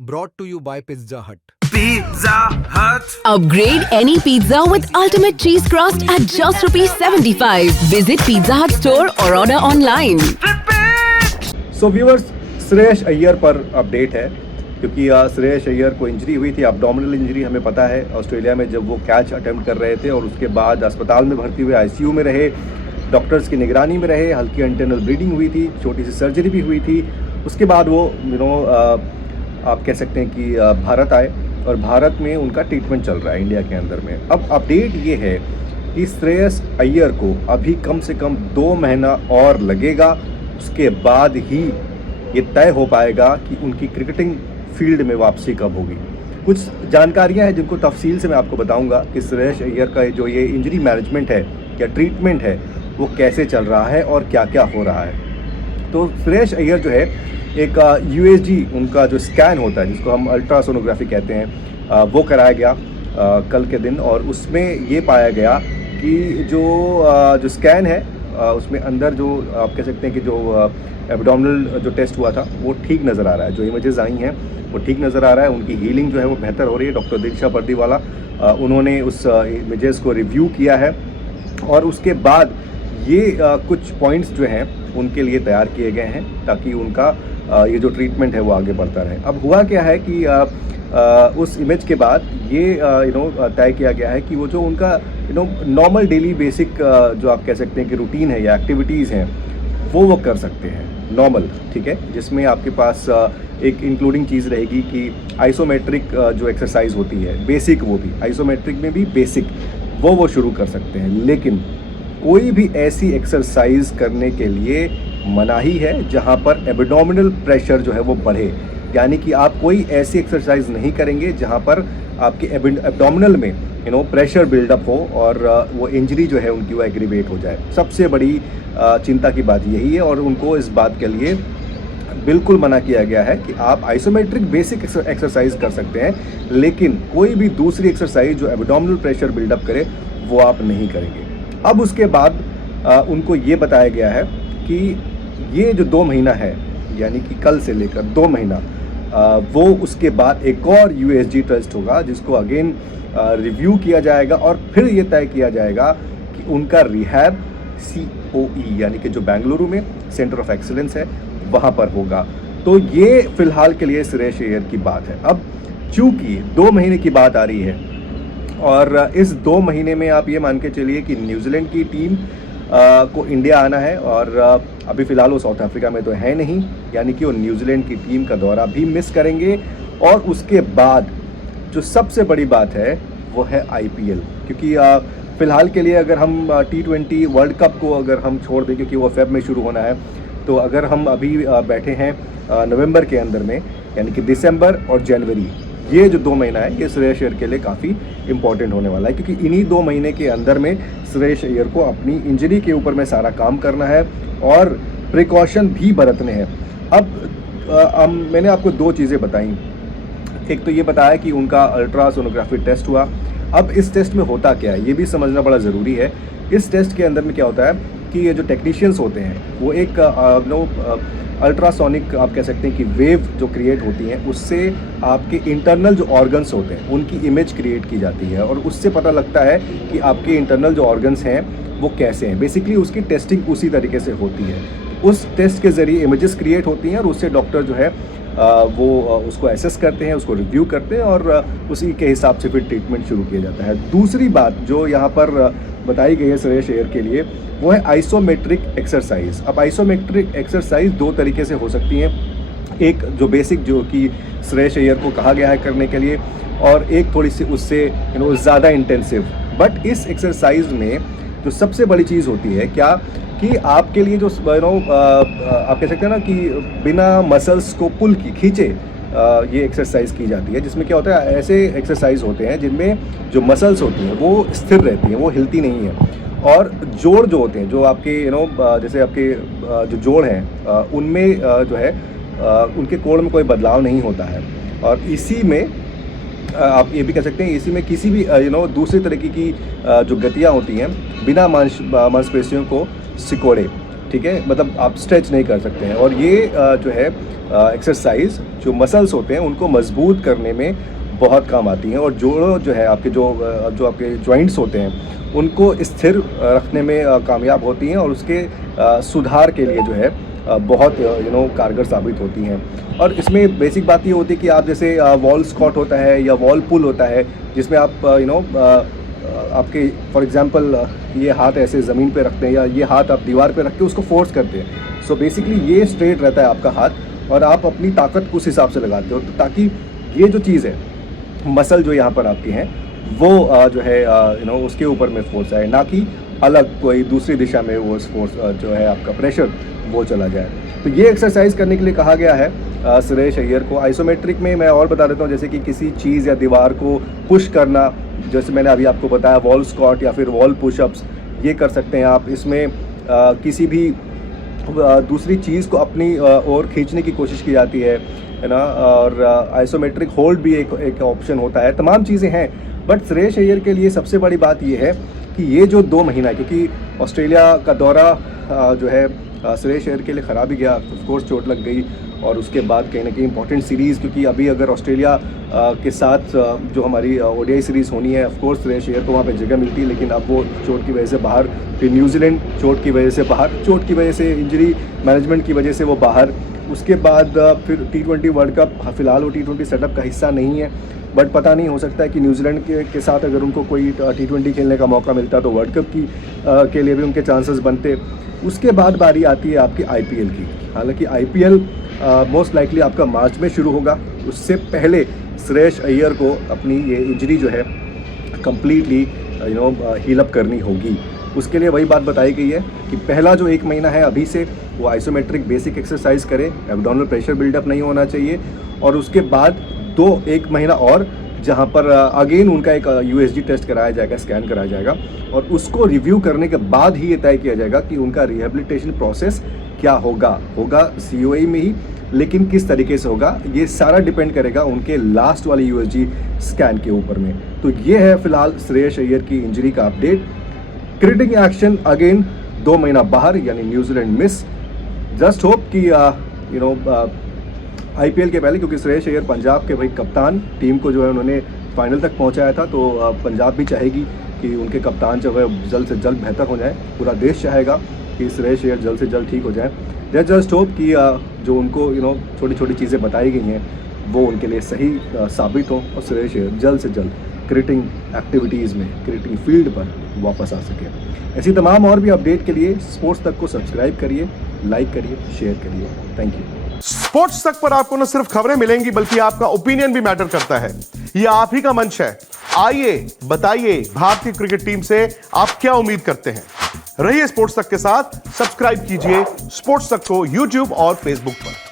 Brought to you by Pizza Hut. Pizza Hut. Upgrade any pizza with ultimate cheese crust at just ₹75. Visit Pizza Hut store or order online. So viewers, Shreyas Iyer पर update है क्योंकि श्रेयस अय्यर को injury हुई थी, abdominal injury. हमें पता है Australia में जब वो कैच अटेम्प्ट कर रहे थे और उसके बाद अस्पताल में भर्ती हुए, आईसीयू में रहे, डॉक्टर्स की निगरानी में रहे, हल्की इंटरनल ब्लीडिंग हुई थी, छोटी सी सर्जरी भी हुई थी। उसके बाद वो आप कह सकते हैं कि भारत आए और भारत में उनका ट्रीटमेंट चल रहा है इंडिया के अंदर में। अब अपडेट ये है कि श्रेयस अय्यर को अभी कम से कम 2 महीना और लगेगा, उसके बाद ही ये तय हो पाएगा कि उनकी क्रिकेटिंग फील्ड में वापसी कब होगी। कुछ जानकारियां हैं जिनको तफसील से मैं आपको बताऊंगा कि श्रेयस अय्यर का जो ये इंजरी मैनेजमेंट है या ट्रीटमेंट है वो कैसे चल रहा है और क्या क्या हो रहा है। तो श्रेयस अय्यर जो है, एक यूएसजी उनका जो स्कैन होता है जिसको हम अल्ट्रासोनोग्राफी कहते हैं, वो कराया गया कल के दिन, और उसमें ये पाया गया कि जो स्कैन है उसमें अंदर जो आप कह सकते हैं कि जो एब्डोमिनल जो टेस्ट हुआ था वो ठीक नज़र आ रहा है। जो इमेजेस आई हैं वो ठीक नज़र आ रहा है, उनकी हीलिंग जो है वो बेहतर हो रही है। डॉक्टर दिलशा पर्दीवाला उन्होंने उस इमेजेस को रिव्यू किया है और उसके बाद ये कुछ पॉइंट्स जो हैं उनके लिए तैयार किए गए हैं ताकि उनका ये जो ट्रीटमेंट है वो आगे बढ़ता रहे। अब हुआ क्या है कि उस इमेज के बाद ये तय किया गया है कि वो जो उनका नॉर्मल डेली बेसिक जो आप कह सकते हैं कि रूटीन है या एक्टिविटीज़ हैं वो कर सकते हैं नॉर्मल, ठीक है, जिसमें आपके पास एक इंक्लूडिंग चीज़ रहेगी कि आइसोमेट्रिक जो एक्सरसाइज होती है बेसिक, वो भी आइसोमेट्रिक में भी बेसिक वो शुरू कर सकते हैं। लेकिन कोई भी ऐसी एक्सरसाइज करने के लिए मनाही है जहां पर एब्डोमिनल प्रेशर जो है वो बढ़े, यानी कि आप कोई ऐसी एक्सरसाइज नहीं करेंगे जहां पर आपके एब्डोमिनल में प्रेशर बिल्डअप हो और वो इंजरी जो है उनकी वो एग्रीवेट हो जाए। सबसे बड़ी चिंता की बात यही है और उनको इस बात के लिए बिल्कुल मना किया गया है कि आप आइसोमेट्रिक बेसिक एक्सरसाइज कर सकते हैं, लेकिन कोई भी दूसरी एक्सरसाइज जो एब्डोमिनल प्रेशर बिल्डअप करे वो आप नहीं करेंगे। अब उसके बाद उनको ये बताया गया है कि ये जो 2 महीना है, यानी कि कल से लेकर 2 महीना, वो उसके बाद एक और यूएसजी टेस्ट होगा जिसको अगेन रिव्यू किया जाएगा और फिर ये तय किया जाएगा कि उनका रिहैब COE यानी कि जो बेंगलुरु में सेंटर ऑफ एक्सीलेंस है वहाँ पर होगा। तो ये फिलहाल के लिए श्रेयस अय्यर की बात है। अब चूंकि 2 महीने की बात आ रही है और इस 2 महीने में आप ये मान के चलिए कि न्यूजीलैंड की टीम को इंडिया आना है और अभी फ़िलहाल वो साउथ अफ्रीका में तो है नहीं, यानी कि वो न्यूजीलैंड की टीम का दौरा भी मिस करेंगे। और उसके बाद जो सबसे बड़ी बात है वो है IPL, क्योंकि फ़िलहाल के लिए अगर हम T20 वर्ल्ड कप को अगर हम छोड़ दें, क्योंकि वो फेब में शुरू होना है, तो अगर हम अभी बैठे हैं नवंबर के अंदर में, यानी कि दिसंबर और जनवरी, ये जो 2 महीना है ये श्रेयस अय्यर के लिए काफ़ी इंपॉर्टेंट होने वाला है, क्योंकि इन्हीं 2 महीने के अंदर में श्रेयस अय्यर को अपनी इंजरी के ऊपर में सारा काम करना है और प्रिकॉशन भी बरतने हैं। अब मैंने आपको 2 चीज़ें बताई। एक तो ये बताया कि उनका अल्ट्रासोनोग्राफी टेस्ट हुआ। अब इस टेस्ट में होता क्या है ये भी समझना बड़ा ज़रूरी है। इस टेस्ट के अंदर में क्या होता है कि ये जो टेक्नीशियंस होते हैं वो एक अल्ट्रासोनिक आप कह सकते हैं कि वेव जो क्रिएट होती हैं उससे आपके इंटरनल जो ऑर्गन्स होते हैं उनकी इमेज क्रिएट की जाती है और उससे पता लगता है कि आपके इंटरनल जो ऑर्गन्स हैं वो कैसे हैं। बेसिकली उसकी टेस्टिंग उसी तरीके से होती है। उस टेस्ट के ज़रिए इमेजेस क्रिएट होती हैं और उससे डॉक्टर जो है वो उसको एसेस करते हैं, उसको रिव्यू करते हैं और उसी के हिसाब से फिर ट्रीटमेंट शुरू किया जाता है। दूसरी बात जो यहाँ पर बताई गई है श्रेयस अय्यर के लिए वो है आइसोमेट्रिक एक्सरसाइज। अब आइसोमेट्रिक एक्सरसाइज 2 तरीके से हो सकती हैं, एक जो बेसिक जो कि श्रेयस अय्यर को कहा गया है करने के लिए, और एक थोड़ी सी उससे ज़्यादा इंटेंसिव। बट इस एक्सरसाइज में जो सबसे बड़ी चीज़ होती है क्या कि आपके लिए जो आप कह सकते हैं ना कि बिना मसल्स को पुल की खींचे ये एक्सरसाइज की जाती है, जिसमें क्या होता है ऐसे एक्सरसाइज होते हैं जिनमें जो मसल्स होती हैं वो स्थिर रहती हैं, वो हिलती नहीं है, और जोड़ जो होते हैं जो आपके जैसे आपके जो जोड़ हैं उनमें जो है उनके कोण में कोई बदलाव नहीं होता है। और इसी में आप ये भी कह सकते हैं इसी में किसी भी दूसरी तरीके की जो गतियाँ होती हैं बिना मांसपेशियों को सिकोड़े, ठीक है, मतलब आप स्ट्रेच नहीं कर सकते हैं। और ये जो है एक्सरसाइज जो मसल्स होते हैं उनको मजबूत करने में बहुत काम आती हैं, और जोड़ों जो है आपके जो आपके जॉइंट्स होते हैं उनको स्थिर रखने में कामयाब होती हैं, और उसके सुधार के लिए जो है बहुत कारगर साबित होती हैं। और इसमें बेसिक बात ये होती है कि आप जैसे वॉल स्क्वाट होता है या वॉल पुल होता है, जिसमें आप आपके फॉर एग्जांपल ये हाथ ऐसे ज़मीन पे रखते हैं या ये हाथ आप दीवार पे रख के उसको फोर्स करते हैं। सो बेसिकली ये स्ट्रेट रहता है आपका हाथ, और आप अपनी ताकत उस हिसाब से लगाते हो, तो ताकि ये जो चीज़ है मसल जो यहाँ पर आपकी हैं वो जो है उसके ऊपर में फोर्स आए, ना कि अलग कोई दूसरी दिशा में वो फोर्स जो है आपका प्रेशर वो चला जाए। तो ये एक्सरसाइज करने के लिए कहा गया है सुरेश अय्यर को। आइसोमेट्रिक में मैं और बता देता हूँ, जैसे कि किसी चीज़ या दीवार को पुश करना, जैसे मैंने अभी आपको बताया वॉल स्क्वाट या फिर वॉल पुशअप्स, ये कर सकते हैं आप। इसमें किसी भी दूसरी चीज़ को अपनी ओर खींचने की कोशिश की जाती है ना, और आइसोमेट्रिक होल्ड भी एक ऑप्शन होता है। तमाम चीज़ें हैं, बट सुरेश अय्यर के लिए सबसे बड़ी बात ये है कि ये जो 2 महीना है, क्योंकि ऑस्ट्रेलिया का दौरा जो है सुरेश अय्यर के लिए ख़राब ही गया, ऑफकोर्स चोट लग गई, और उसके बाद कहीं ना कहीं इंपॉर्टेंट सीरीज़, क्योंकि अभी अगर ऑस्ट्रेलिया के साथ जो हमारी ओडीआई सीरीज़ होनी है, ऑफकोर्स सुरेश अय्यर को वहाँ पे जगह मिलती है, लेकिन अब वो चोट की वजह से बाहर, फिर न्यूजीलैंड चोट की वजह से बाहर, चोट की वजह से इंजरी मैनेजमेंट की वजह से वो बाहर, उसके बाद फिर T20 वर्ल्ड कप, फ़िलहाल वो T20 सेटअप का हिस्सा नहीं है, बट पता नहीं, हो सकता है कि न्यूजीलैंड के साथ अगर उनको कोई T20 खेलने का मौका मिलता तो वर्ल्ड कप के लिए भी उनके चांसेस बनते। उसके बाद बारी आती है आपकी IPL की। हालांकि IPL मोस्ट लाइकली आपका मार्च में शुरू होगा, उससे पहले सुरेश अय्यर को अपनी ये इंजरी जो है कम्प्लीटली हील अप करनी होगी। उसके लिए वही बात बताई गई है कि पहला जो 1 महीना है अभी से वो आइसोमेट्रिक बेसिक एक्सरसाइज करें, एब्डोमिनल प्रेशर बिल्डअप नहीं होना चाहिए, और उसके बाद 1 महीना और जहां पर अगेन उनका एक USG टेस्ट कराया जाएगा, स्कैन कराया जाएगा, और उसको रिव्यू करने के बाद ही ये तय किया जाएगा कि उनका रिहेबिलिटेशन प्रोसेस क्या होगा COI में ही, लेकिन किस तरीके से होगा ये सारा डिपेंड करेगा उनके लास्ट वाले USG स्कैन के ऊपर में। तो ये है फिलहाल सुरेश अय्यर की इंजरी का अपडेट। क्रिटिक एक्शन अगेन 2 महीना बाहर, यानी न्यूजीलैंड मिस। जस्ट होप कि IPL के पहले, क्योंकि सुरेश अय्यर पंजाब के भाई कप्तान, टीम को जो है उन्होंने फाइनल तक पहुंचाया था, तो पंजाब भी चाहेगी कि उनके कप्तान जो है जल्द से जल्द बेहतर हो जाए। पूरा देश चाहेगा कि सुरेश अय्यर जल्द से जल्द ठीक हो जाए। जस्ट होप कि जो उनको छोटी छोटी चीज़ें बताई गई हैं वो उनके लिए सही साबित हो, और सुरेश अय्यर जल्द से जल्द क्रिकेटिंग एक्टिविटीज़ में, क्रिकेटिंग फील्ड पर वापस आ सके। ऐसी तमाम और भी अपडेट के लिए स्पोर्ट्स तक को सब्सक्राइब करिए, लाइक करिए, शेयर करिए। Thank you. स्पोर्ट्स तक पर आपको न सिर्फ खबरें मिलेंगी, बल्कि आपका ओपिनियन भी मैटर करता है। ये आप ही का मंच है। आइए बताइए, भारतीय क्रिकेट टीम से आप क्या उम्मीद करते हैं। रहिए स्पोर्ट्स तक के साथ, सब्सक्राइब कीजिए स्पोर्ट्स तक को YouTube और Facebook पर।